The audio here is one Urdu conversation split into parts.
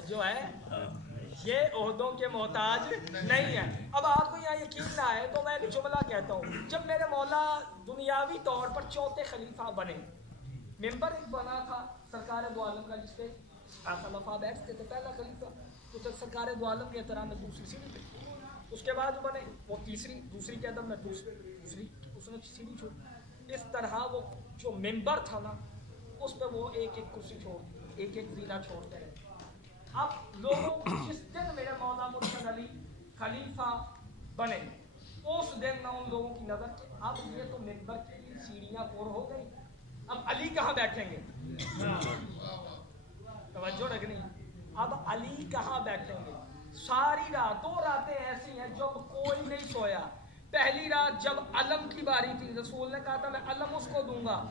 توجہ ہے, یہ عہدوں کے محتاج نہیں ہے. اب آپ کو یہاں یقین نہ آئے تو میں ایک جملہ کہتا ہوں. جب میرے مولا دنیاوی طور پر چوتھے خلیفہ بنے, ممبر ایک بنا تھا سرکار دو عالم کا, جس پہ خلفاء بیٹھتے تھے, پہلا خلیفہ تو سرکار دو عالم کے احترام میں دوسری سیڑھی پہ. اس کے بعد بنے وہ تیسری, دوسری کے ادب میں دوسری اس نے سیڑھی چھوڑی. اس طرح وہ جو ممبر تھا نا, اس پہ وہ ایک ایک کرسی چھوڑ, ایک ایک زینہ چھوڑتے رہے. اب لوگوں جس دن میرے مولا مرشد علی خلیفہ بنے, اس دن نہ ان لوگوں کی نظر کہ اب یہ تو ممبر کی سیڑھیاں پور ہو گئی, اب علی کہاں بیٹھیں گے؟ توجہ رکھنی, اب علی کہاں بیٹھیں گے؟ ساری رات, 2 راتیں ایسی ہیں جب کوئی نہیں سویا. پہلی رات جب علم کی باری تھی, رسول نے کہا تھا میں علم اس کو دوں گا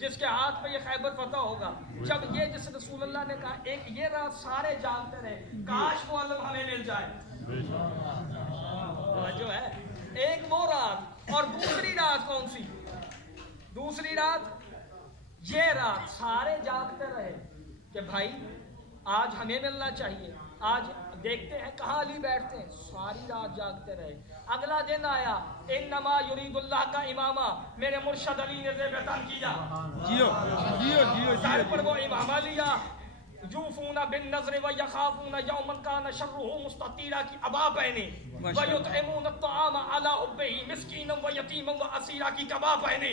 جس کے ہاتھ پہ یہ خیبر فتح ہوگا. جب یہ جس رسول اللہ نے کہا, ایک یہ رات سارے جانتے رہے کاش وہ علم ہمیں مل جائے. جو ہے ایک وہ رات, اور دوسری رات کون سی؟ دوسری رات یہ رات سارے جانتے رہے کہ بھائی آج ہمیں ملنا چاہیے, آج دیکھتے ہیں کہاں علی بیٹھتے ہیں. ساری رات جاگتے رہے. اگلا دن آیا, انما یرید اللہ کا امامہ, میرے مرشد علی نے زیب تن کیا, سر پر وہ امامہ لیا. یوفون بالنذر ویخافون یوما کان شرہ مستطیرا کی ابا پہنے, ویطعمون الطعام علی حبہ مسکینا ویتیما واسیرا کی کبا پہنے.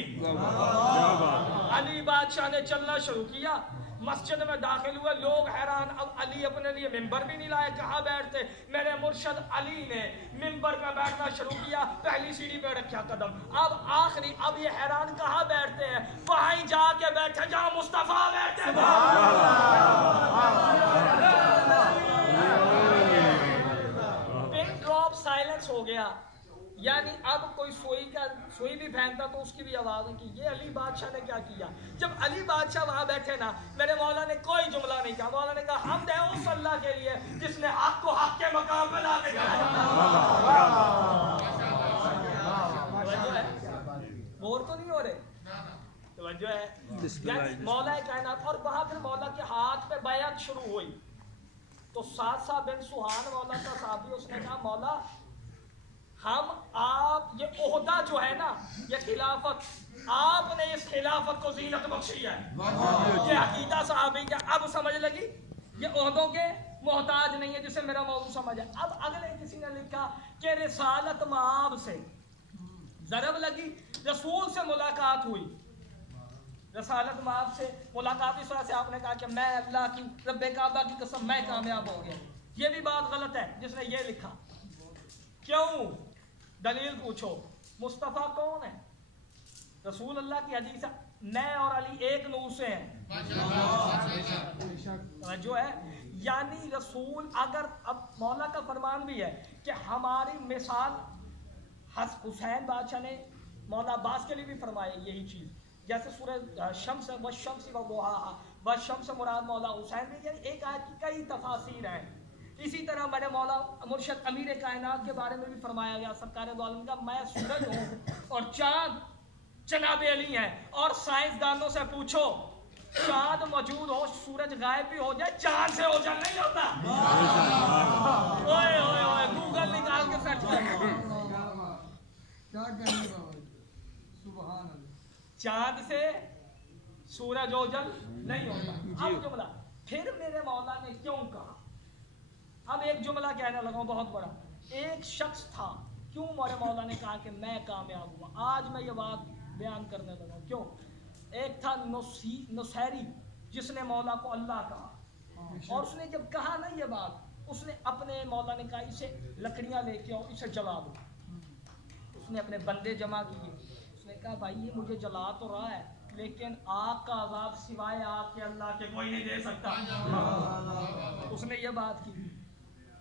علی بادشاہ نے چلنا شروع کیا, مسجد میں داخل ہوئے, لوگ حیران. اب علی اپنے لیے ممبر بھی نہیں لائے, کہاں بیٹھتے؟ میرے مرشد علی نے ممبر پہ بیٹھنا شروع کیا, پہلی سیڑھی پہ رکھا قدم. اب آخری, اب یہ حیران کہاں بیٹھتے ہیں؟ وہیں جا کے بیٹھے جہاں مصطفیٰ بیٹھے تھے. پن ڈراپ سائلنس ہو گیا. یعنی اب کوئی سوئی بھی پھینکتا تو اس کی بھی آواز ہے کہ یہ علی بادشاہ نے کیا کیا. جب علی بادشاہ وہاں بیٹھے نا, میرے مولا نے کوئی جملہ نہیں کہا. مولا نے کہا حمد ہے اس اللہ کے لیے جس نے حق کو حق کے مقام پہ لا کے بور تو نہیں ہو رہے, توجہ ہے. یعنی مولا کائنات, اور وہاں پھر مولا کے ہاتھ پہ بیعت شروع ہوئی. تو ساتھ بن سہان مولا کا صحابی, اس نے کہا مولا ہم آپ یہ عہدہ جو ہے نا, یہ خلافت, آپ نے اس خلافت کو زینت بخشی ہے. یہ عقیدہ صحابی کا اب سمجھ لگی, یہ عہدوں کے محتاج نہیں ہے, جسے میرا موضوع سمجھ ہے. اب اگلے کسی نے لکھا کہ رسالت مآب سے ضرب لگی, رسول سے ملاقات ہوئی. رسالت مآب سے ملاقات اس طرح سے آپ نے کہا کہ میں اللہ کی رب کعبہ کی قسم میں کامیاب ہو گیا. یہ بھی بات غلط ہے جس نے یہ لکھا. کیوں؟ دلیل پوچھو. مصطفیٰ کون ہے؟ رسول اللہ کی حدیث ہے, میں اور علی ایک نور سے ہیں. جو ہے یعنی رسول, اگر اب مولا کا فرمان بھی ہے کہ ہماری مثال, حسین بادشاہ نے مولا عباس کے لیے بھی فرمایا یہی چیز. جیسے سورہ شمس والشمس وضحاہا, والشمس مراد مولا حسین بھی, یعنی ایک آیت کی کئی تفاسیر ہیں. اسی طرح میرے مولا مرشد امیر کائنات کے بارے میں بھی فرمایا گیا سرکار دو عالم کا, میں سورج ہوں اور چاند جناب علی ہیں. اور سائنسدانوں سے پوچھو, چاند موجود ہو سورج غائب بھی ہو جائے, چاند سے اوجل نہیں ہوتا. اوئے اوئے اوئے گوگل نکال کے سرچ کرو, چاند سے سورج اوجل نہیں ہوتا. اب جملہ پھر میرے مولا نے کیوں کہا, اب ایک جملہ کہنے لگا بہت بڑا. ایک شخص تھا, کیوں میرے مولا نے کہا کہ میں کامیاب ہوا, آج میں یہ بات بیان کرنے لگا. کیوں؟ ایک تھا نصیری جس نے مولا کو اللہ کہا, اور اس نے جب کہا نا یہ بات, اس نے اپنے مولا نے کہا اسے لکڑیاں لے کے آؤ, اسے جلا دو. اس نے اپنے بندے جمع کیے, اس نے کہا بھائی یہ مجھے جلا تو رہا ہے لیکن آگ کا عذاب سوائے آگ کے اللہ کے کوئی نہیں دے سکتا. اس نے یہ بات کی,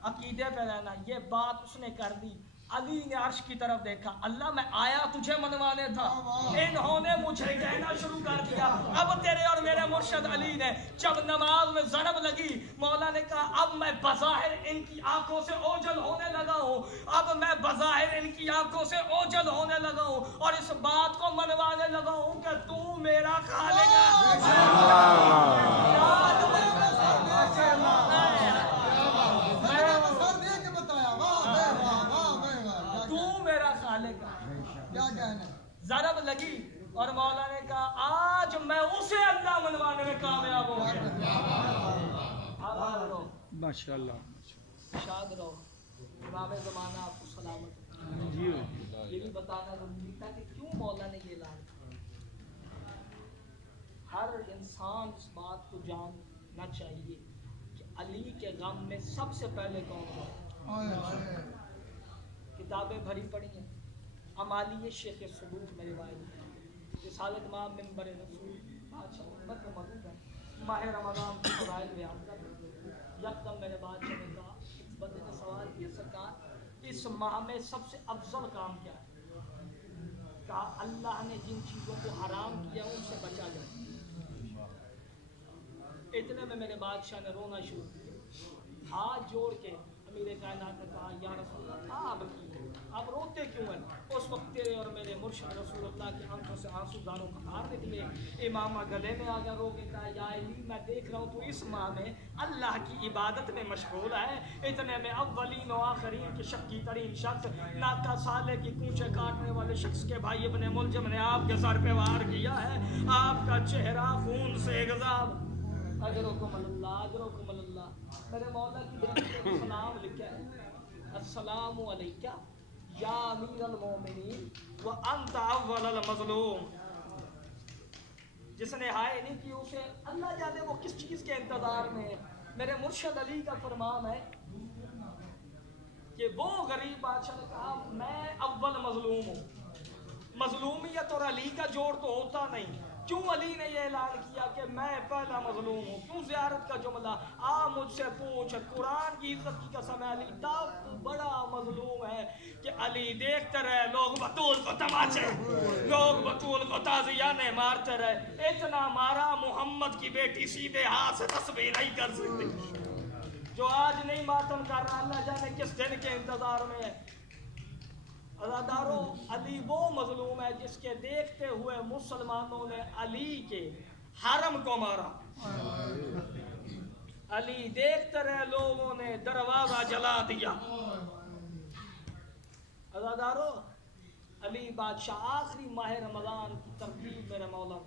عقیدے پہ رہنا, یہ بات اس نے کر دی. علی نے عرش کی طرف دیکھا, اللہ میں آیا تجھے منوانے تھا, انہوں نے مجھے کہنا شروع کر دیا. اب تیرے اور میرے مرشد علی نے جب نماز میں ضرب لگی, مولا نے کہا اب میں بظاہر ان کی آنکھوں سے اوجل ہونے لگا ہوں, اب میں بظاہر ان کی آنکھوں سے اوجل ہونے لگا ہوں, اور اس بات کو منوانے لگا ہوں کہ تو میرا خالق ہے. لگی اور مولا نے کہا آج میں اسے اللہ منوانے میں کامیاب ہو گیا. آباد رہو ماشاءاللہ شاد رہو. امام زمانہ آپ کو سلامت. جی یہ بھی بتانا ضروری تھا کہ کیوں مولا نے یہ اعلان کیا. ہر انسان اس بات کو جاننا چاہیے کہ علی کے غم میں سب سے پہلے کون ہے. کتابیں بھری پڑی ہیں. امالی شیخ صدوق میں روایت ہے. رسالۃ امام منبر رسول بادشاہ امت میں موجود ہے. ماہ رمضان کی فضائل بیان کر یکدم میرے بادشاہ نے کہا. ایک بندے نے سوال کیا سرکار اس ماہ میں سب سے افضل کام کیا ہے؟ کہا اللہ نے جن چیزوں کو حرام کیا ان سے بچا جائے. اتنے میں میرے بادشاہ نے رونا شروع کیا. ہاتھ جوڑ کے امیر کائنات نے کہا یا رسول اللہ آپ روتے کیوں ہیں؟ اس وقت تیرے اور میرے مرشد رسول اللہ کی آنکھوں سے آنسو داروں کا دھار نکلے. امامہ گلے میں آ گیا رو کے کہا یا علی میں دیکھ رہا ہوں تو اس ماہ میں اللہ کی عبادت میں مشغول ہے. اتنے میں اولین و آخرین کے شکی ترین شخص ناکا سالے کی کونچے کاٹنے والے شخص کے بھائی ابن ملجم نے آپ کے سر پہ وار کیا ہے. آپ کا چہرہ خون سے گزاب. اجرکم اللہ اجرکم اللہ. میرے مولا کی بیٹی کو سلام لکھا ہے. السلام علیکہ یا امیر المومنین وانت اول المظلوم. جس نے ہائے نہیں کی اسے اللہ جانے وہ کس چیز کے انتظار میں ہے. میرے مرشد علی کا فرمان ہے کہ وہ غریب بادشاہ نے کہا میں اول مظلوم ہوں. مظلومیت اور علی کا جوڑ تو ہوتا نہیں. کیوں علی نے یہ اعلان کیا کہ میں پہلا مظلوم ہوں؟ کیوں زیارت کا جملہ؟ مجھ سے پوچھ. قرآن کی عزت کی قسم ہے علی تب بڑا مظلوم ہے کہ علی دیکھتے رہے لوگ بطول کو تماچے, لوگ بطول کو تازیانے مارتے رہے. اتنا مارا محمد کی بیٹی سیدھے ہاتھ سے تسبیح نہیں کر سکتی. جو آج نہیں ماتم کر رہا اللہ جانے کس دن کے انتظار میں ہے. عزادارو علی وہ مظلوم ہے جس کے دیکھتے ہوئے مسلمانوں نے علی کے حرم کو مارا. علی دیکھتے رہے لوگوں نے دروازہ جلا دیا. عزادارو علی بادشاہ آخری ماہ رمضان کی ترتیب میرے مولا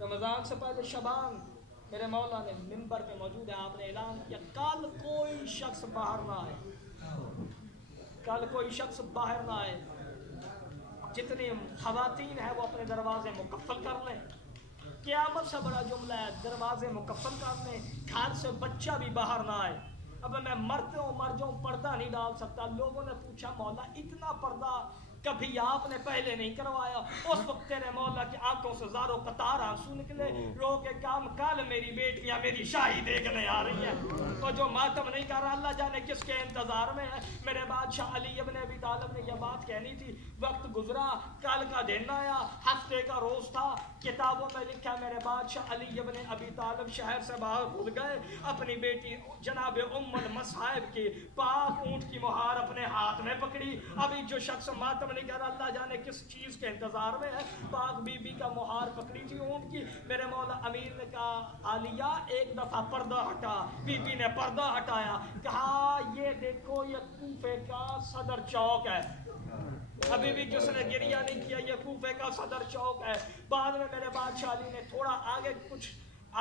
رمضان سے پہلے شبان میرے مولا نے منبر پہ موجود ہے. آپ نے اعلان کیا کل کوئی شخص باہر نہ آئے. کل کوئی شخص باہر نہ آئے. جتنی خواتین ہیں وہ اپنے دروازے مکفل کر لیں. قیامت سے بڑا جملہ ہے دروازے مکفل کر لیں. گھر سے بچہ بھی باہر نہ آئے. اب میں مرتے ہوں مر جاؤں پردہ نہیں ڈال سکتا. لوگوں نے پوچھا مولا اتنا پردہ کبھی آپ نے پہلے نہیں کروایا. اس وقت تیرے مولا کی آنکھوں سے زاروں قطار آنسو نکلے. رو کے کام کل میری بیٹیاں میری شاہی دیکھنے آ رہی ہیں. تو جو ماتم نہیں کر رہا اللہ جانے کس کے انتظار میں ہے. میرے بادشاہ علی ابن ابی طالب نے یہ بات کہنی تھی. وقت گزرا, کل کا دن آیا, ہفتے کا روز تھا. کتابوں میں لکھا میرے بادشاہ علی ابن ابی طالب شہر سے باہر کھل گئے. اپنی بیٹی جناب ام المصائب کی پاک اونٹ کی مہار اپنے ہاتھ میں پکڑی. ابھی جو شخص ماتم نہیں کر اللہ جانے کس چیز کے انتظار میں ہے, پاک بی بی کا مہار پکڑی تھی اونٹ کی. میرے مولا امیر نے کہا عالیہ ایک دفعہ پردہ ہٹا. بی بی نے پردہ ہٹایا. کہا یہ دیکھو یہ کوفے کا صدر چوک ہے. ابھی بھی کس نے گریہ نہیں کیا. یہ کوفے کا صدر چوک ہے. بعد میں میرے بادشاہ علی نے تھوڑا آگے کچھ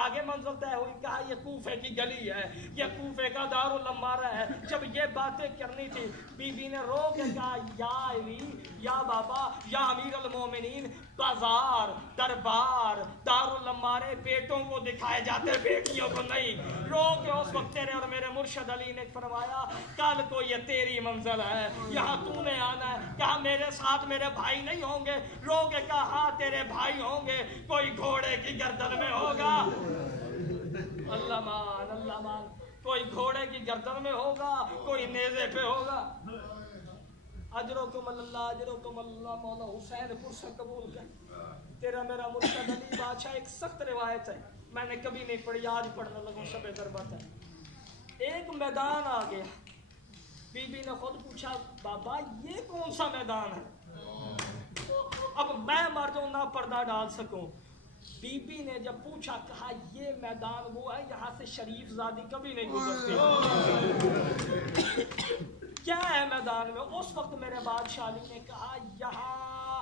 آگے منزل طے ہوئی. کہا یہ کوفے کی گلی ہے, یہ کوفے کا دارالمارہ ہے. جب یہ باتیں کرنی تھی بی بی نے رو کے کہا یا علی یا بابا یا امیر المومنین بازار دربار دارالمارے بیٹوں کو دکھائے جاتے بیٹیوں کو نہیں. رو کے اس وقت تیرے اور میرے مرشد علی نے فرمایا کل کو یہ تیری منزل ہے, یہاں تو نے آنا ہے. کہا میرے ساتھ میرے بھائی نہیں ہوں گے؟ رو کے کہا ہاں تیرے بھائی ہوں گے. کوئی گھوڑے کی گردن میں ہوگا, اللہ مان اللہ مان, کوئی گھوڑے کی گردن میں ہوگا, کوئی نیزے پہ ہوگا. اجرکم اللہ اجرکم اللہ. مولا حسین پور سے قبول کر. تیرا میرا مرشد علی بادشاہ ایک سخت روایت ہے میں نے کبھی نہیں پڑھی, آج پڑھنے لگوں شب ضربت ہے. ایک میدان آ گیا. بی بی نے خود پوچھا بابا یہ کون سا میدان ہے؟ اب میں مر جاؤں نہ پردہ ڈال سکوں. بی بی نے جب پوچھا کہا یہ میدان وہ ہے یہاں سے شریف زادی کبھی نہیں گزرتی. کیا ہے میدان میں؟ اس وقت میرے بادشاہ علی نے کہا یہاں